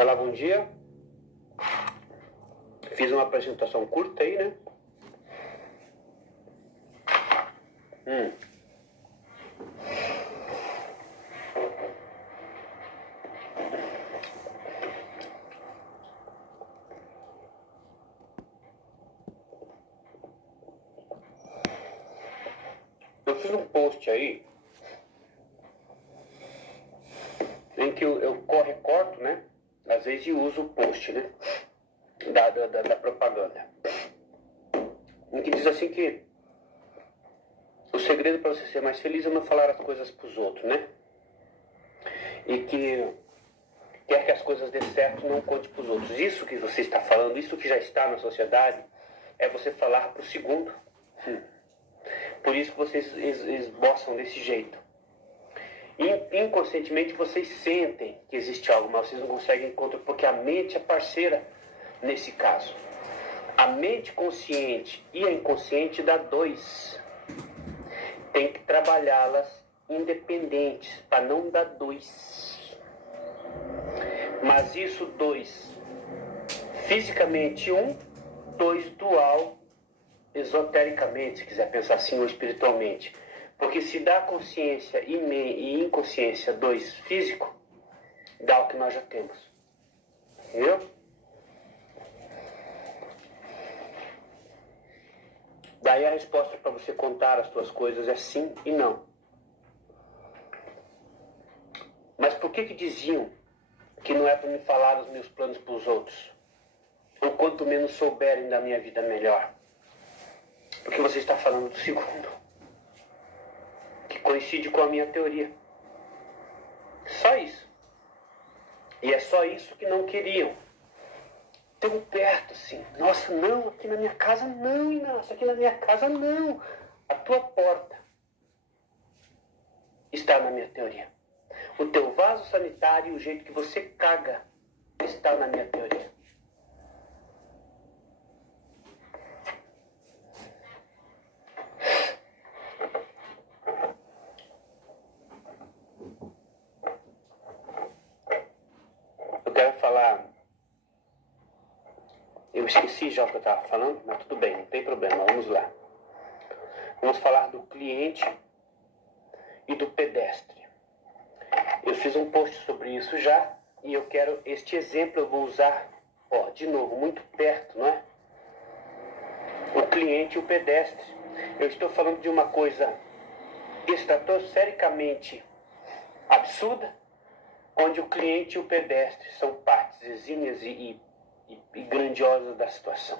Olá, bom dia. Fiz uma apresentação curta aí, né? Eu fiz um post aí em que eu recorto, né? Às vezes eu uso o post, né? Da propaganda. Em que diz assim que o segredo para você ser mais feliz é não falar as coisas para os outros, né? E que quer que as coisas dê certo, não conte para os outros. Isso que você está falando, isso que já está na sociedade, é você falar para o segundo. Por isso que vocês esboçam desse jeito. Inconscientemente vocês sentem que existe algo, mas vocês não conseguem encontrar, porque a mente é parceira nesse caso. A mente consciente e a inconsciente dá dois. Tem que trabalhá-las independentes, para não dar dois. Mas isso dois, fisicamente um, dois dual, esotericamente, se quiser pensar assim, ou espiritualmente. Porque se dá consciência e inconsciência dois físico, dá o que nós já temos. Entendeu? Daí a resposta para você contar as suas coisas é sim e não. Mas por que diziam que não é para me falar os meus planos para os outros? Ou quanto menos souberem da minha vida, melhor. Porque você está falando do segundo, que coincide com a minha teoria. Só isso. E é só isso que não queriam. Tão perto, assim. Nossa, não, aqui na minha casa não, Inácio, aqui na minha casa não. A tua porta está na minha teoria. O teu vaso sanitário e o jeito que você caga está na minha teoria. Eu quero falar... Eu esqueci já o que eu estava falando, mas tudo bem, não tem problema, vamos lá. Vamos falar do cliente e do pedestre. Eu fiz um post sobre isso já, e eu quero, este exemplo eu vou usar, de novo, muito perto, não é? O cliente e o pedestre. Eu estou falando de uma coisa estratosfericamente absurda, onde o cliente e o pedestre são partes exímias e grandiosas da situação.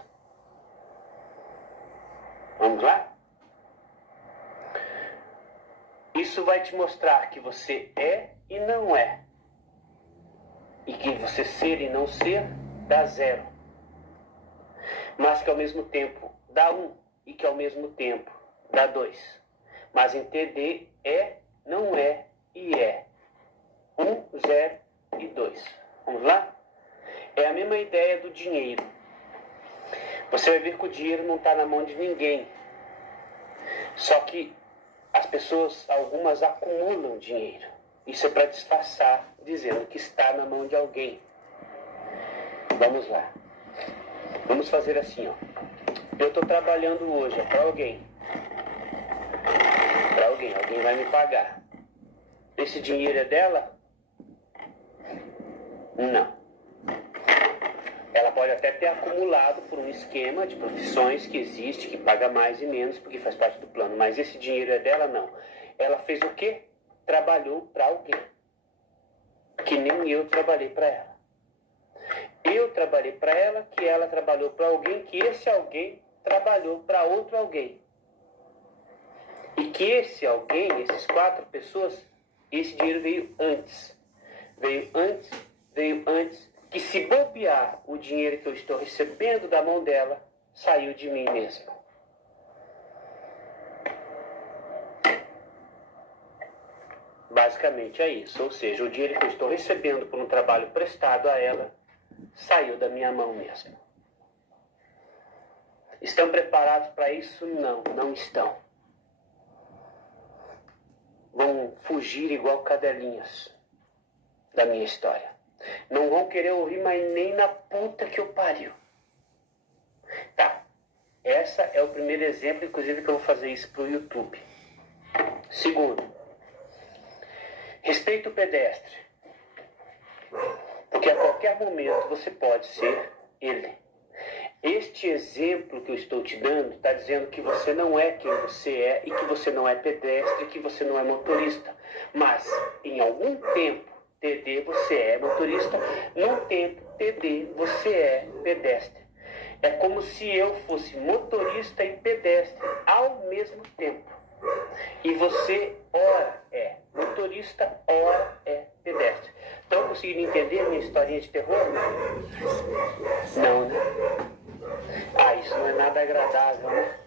Vamos lá? Isso vai te mostrar que você é e não é. E que você ser e não ser dá zero. Mas que ao mesmo tempo dá um e que ao mesmo tempo dá dois. Mas entender é, não é e é. 1, 0 e 2. Vamos lá? É a mesma ideia do dinheiro. Você vai ver que o dinheiro não está na mão de ninguém. Só que as pessoas, algumas acumulam dinheiro. Isso é para disfarçar, dizendo que está na mão de alguém. Vamos lá. Vamos fazer assim, ó. Eu estou trabalhando hoje para alguém. Para alguém. Alguém vai me pagar. Esse dinheiro é dela? Não. Ela pode até ter acumulado por um esquema de profissões que existe, que paga mais e menos, porque faz parte do plano. Mas esse dinheiro é dela? Não. Ela fez o quê? Trabalhou para alguém. Que nem eu trabalhei para ela. Eu trabalhei para ela, que ela trabalhou para alguém, que esse alguém trabalhou para outro alguém. E que esse alguém, esses 4 pessoas, esse dinheiro veio antes. Veio antes, que se bobear o dinheiro que eu estou recebendo da mão dela, saiu de mim mesmo. Basicamente é isso, ou seja, o dinheiro que eu estou recebendo por um trabalho prestado a ela, saiu da minha mão mesmo. Estão preparados para isso? Não, não estão. Vão fugir igual cadelinhas da minha história. Não vão querer ouvir mais nem na puta que eu pariu. Tá. Essa é o primeiro exemplo, inclusive, que eu vou fazer isso pro YouTube. Segundo, respeito o pedestre. Porque a qualquer momento você pode ser ele. Este exemplo que eu estou te dando está dizendo que você não é quem você é e que você não é pedestre, que você não é motorista. Mas, em algum tempo, TD, você é motorista. Num tempo, TD, você é pedestre. É como se eu fosse motorista e pedestre ao mesmo tempo. E você, ora, é motorista, ora, é pedestre. Estão conseguindo entender a minha historinha de terror? Não, né? Ah, isso não é nada agradável, né?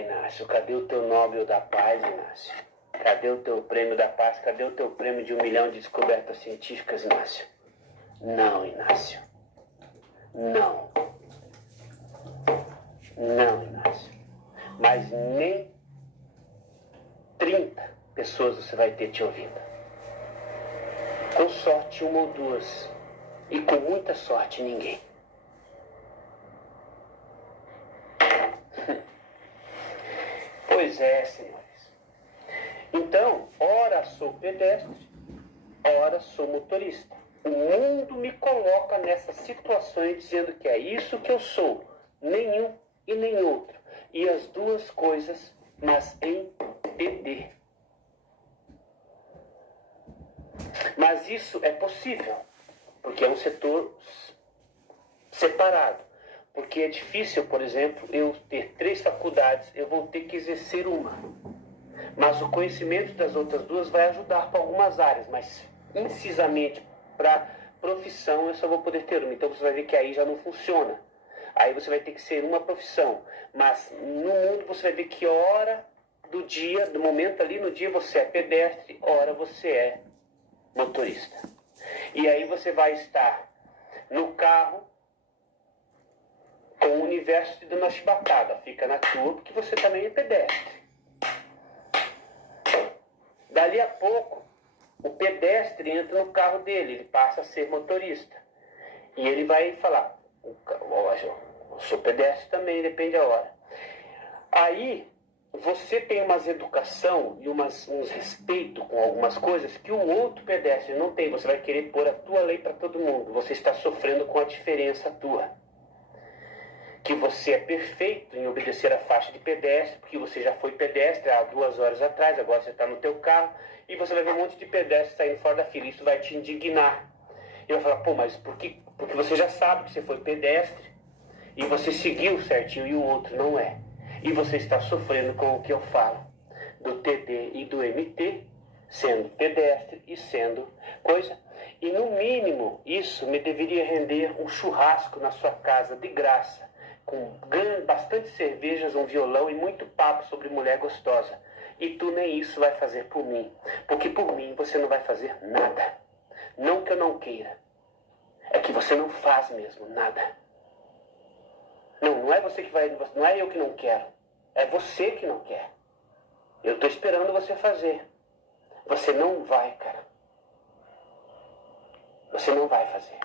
Inácio, cadê o teu Nobel da Paz, Inácio? Cadê o teu prêmio da paz? Cadê o teu prêmio de 1 milhão de descobertas científicas, Inácio? Não, Inácio. Não. Não, Inácio. Mas nem 30 pessoas você vai ter te ouvindo. Com sorte, uma ou duas. E com muita sorte, ninguém. Pois é, senhores. Então, ora sou pedestre, ora sou motorista. O mundo me coloca nessas situações dizendo que é isso que eu sou, nenhum e nem outro. E as duas coisas, mas em TD. Mas isso é possível, porque é um setor separado. Porque é difícil, por exemplo, eu ter 3 faculdades, eu vou ter que exercer uma. Mas o conhecimento das outras duas vai ajudar para algumas áreas, mas incisamente para profissão eu só vou poder ter uma. Então você vai ver que aí já não funciona. Aí você vai ter que ser uma profissão. Mas no mundo você vai ver que hora do dia, do momento ali no dia você é pedestre, hora você é motorista. E aí você vai estar no carro com o universo te dando uma chibatada. Fica na tua porque você também é pedestre. Dali a pouco, o pedestre entra no carro dele, ele passa a ser motorista. E ele vai falar, eu sou pedestre também, depende da hora. Aí, você tem umas educação e uns respeito com algumas coisas que o outro pedestre não tem. Você vai querer pôr a tua lei para todo mundo. Você está sofrendo com a diferença tua. Que você é perfeito em obedecer a faixa de pedestre, porque você já foi pedestre há 2 horas atrás, agora você está no teu carro, e você vai ver um monte de pedestre saindo fora da fila. Isso vai te indignar. E vai falar, pô, mas por quê? Porque você já sabe que você foi pedestre, e você seguiu certinho, e o outro não é. E você está sofrendo com o que eu falo, do TD e do MT, sendo pedestre e sendo coisa. E no mínimo, isso me deveria render um churrasco na sua casa de graça, com bastante cervejas, um violão e muito papo sobre mulher gostosa. E tu nem isso vai fazer por mim, porque por mim você não vai fazer nada. Não que eu não queira, é que você não faz mesmo nada. Não é você que vai, não é eu que não quero, é você que não quer. Eu estou esperando você fazer. Você não vai, cara. Você não vai fazer.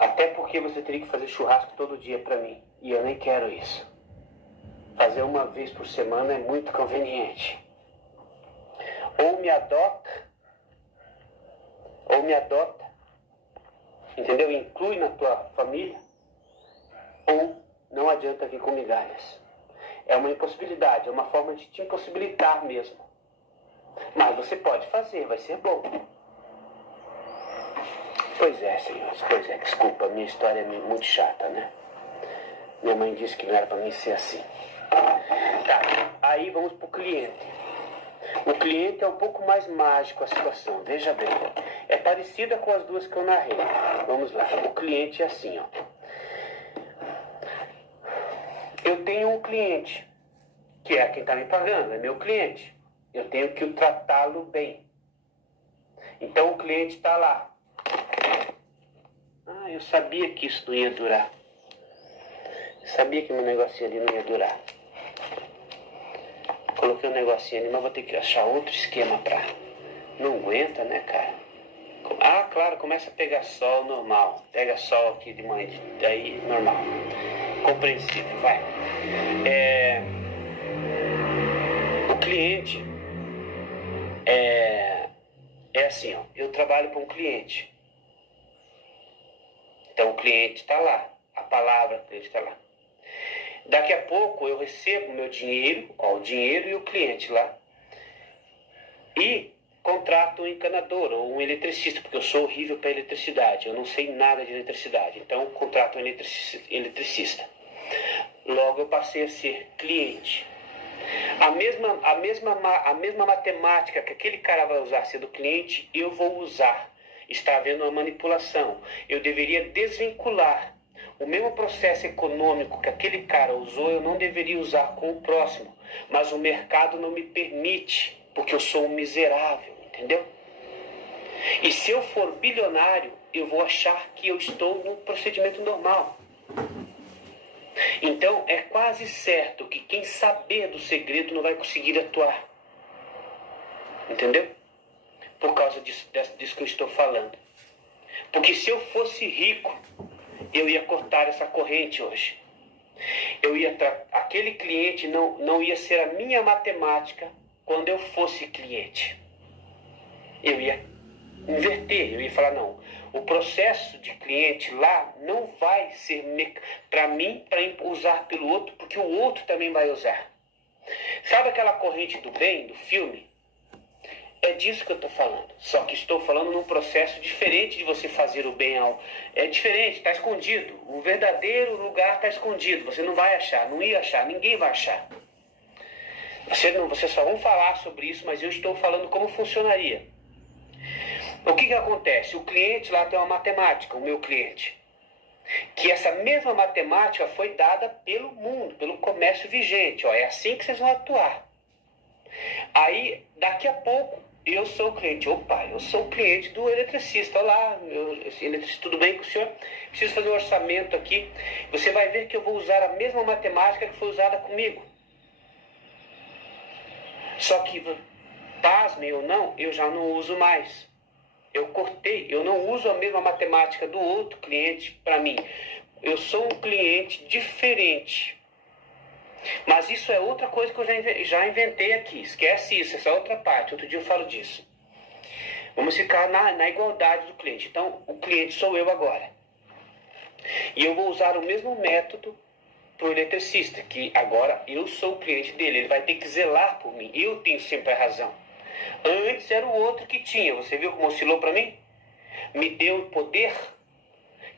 Até porque você teria que fazer churrasco todo dia para mim. E eu nem quero isso. Fazer uma vez por semana é muito conveniente. Ou me adota, entendeu? Inclui na tua família, ou não adianta vir com migalhas. É uma impossibilidade, é uma forma de te impossibilitar mesmo. Mas você pode fazer, vai ser bom. Pois é, senhores, pois é, desculpa, minha história é muito chata, né? Minha mãe disse que não era para mim ser assim. Tá, aí vamos pro cliente. O cliente é um pouco mais mágico a situação, veja bem. É parecida com as duas que eu narrei. Vamos lá, o cliente é assim, ó. Eu tenho um cliente, que é quem está me pagando, é meu cliente. Eu tenho que tratá-lo bem. Então o cliente está lá. eu sabia que isso não ia durar. Sabia que meu negocinho ali não ia durar. Coloquei um negocinho ali, mas vou ter que achar outro esquema pra... Não aguenta, né, cara? Ah, claro, começa a pegar sol, normal. Pega sol aqui de manhã, daí normal. Compreensível, vai. O cliente é assim, ó. Eu trabalho com um cliente. Então o cliente está lá. A palavra cliente está lá. Daqui a pouco eu recebo meu dinheiro, ó, o dinheiro e o cliente lá. E contrato um encanador ou um eletricista, porque eu sou horrível para eletricidade. Eu não sei nada de eletricidade. Então contrato um eletricista. Logo eu passei a ser cliente. A mesma matemática que aquele cara vai usar sendo cliente, eu vou usar. Está havendo uma manipulação. Eu deveria desvincular. O mesmo processo econômico que aquele cara usou, eu não deveria usar com o próximo. Mas o mercado não me permite, porque eu sou um miserável, entendeu? E se eu for bilionário, eu vou achar que eu estou no procedimento normal. Então, é quase certo que quem saber do segredo não vai conseguir atuar. Entendeu? Por causa disso que eu estou falando. Porque se eu fosse rico, eu ia cortar essa corrente hoje. Aquele cliente não ia ser a minha matemática quando eu fosse cliente. Eu ia inverter, eu ia falar, não, o processo de cliente lá não vai ser para mim, para usar pelo outro, porque o outro também vai usar. Sabe aquela corrente do bem, do filme? É disso que eu estou falando. Só que estou falando num processo diferente de você fazer o bem ao... É diferente, está escondido. O verdadeiro lugar está escondido. Você não vai achar, não ia achar, ninguém vai achar. Vocês só vão falar sobre isso, mas eu estou falando como funcionaria. O que acontece? O cliente lá tem uma matemática, o meu cliente. Que essa mesma matemática foi dada pelo mundo, pelo comércio vigente. Ó, é assim que vocês vão atuar. Aí, daqui a pouco, eu sou o cliente. Opa, eu sou o cliente do eletricista. Olá, eletricista, tudo bem com o senhor? Preciso fazer um orçamento aqui. Você vai ver que eu vou usar a mesma matemática que foi usada comigo. Só que, pasmem ou não, eu já não uso mais. Eu cortei, eu não uso a mesma matemática do outro cliente para mim. Eu sou um cliente diferente. Mas isso é outra coisa que eu já inventei aqui. Esquece isso, essa é outra parte. Outro dia eu falo disso. Vamos ficar na igualdade do cliente. Então, o cliente sou eu agora. E eu vou usar o mesmo método para o eletricista, que agora eu sou o cliente dele. Ele vai ter que zelar por mim. Eu tenho sempre a razão. Antes era o outro que tinha. Você viu como oscilou para mim? Me deu o poder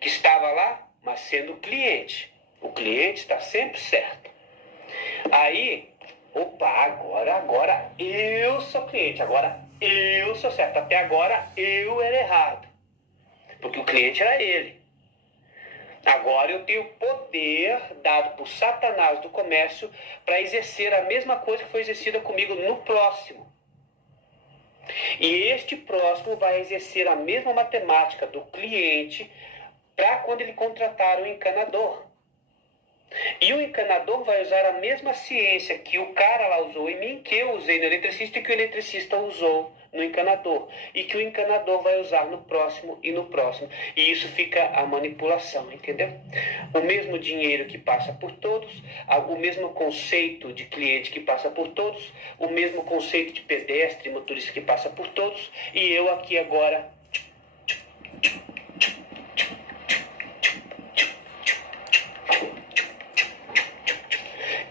que estava lá, mas sendo cliente. O cliente está sempre certo. Aí, opa, agora eu sou cliente. Agora eu sou certo. Até agora eu era errado. Porque o cliente era ele. Agora eu tenho poder dado por Satanás do comércio para exercer a mesma coisa que foi exercida comigo no próximo. E este próximo vai exercer a mesma matemática do cliente para quando ele contratar o encanador. E o encanador vai usar a mesma ciência que o cara lá usou em mim, que eu usei no eletricista e que o eletricista usou no encanador. E que o encanador vai usar no próximo e no próximo. E isso fica a manipulação, entendeu? O mesmo dinheiro que passa por todos, o mesmo conceito de cliente que passa por todos, o mesmo conceito de pedestre e motorista que passa por todos, e eu aqui agora...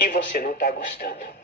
E você não está gostando.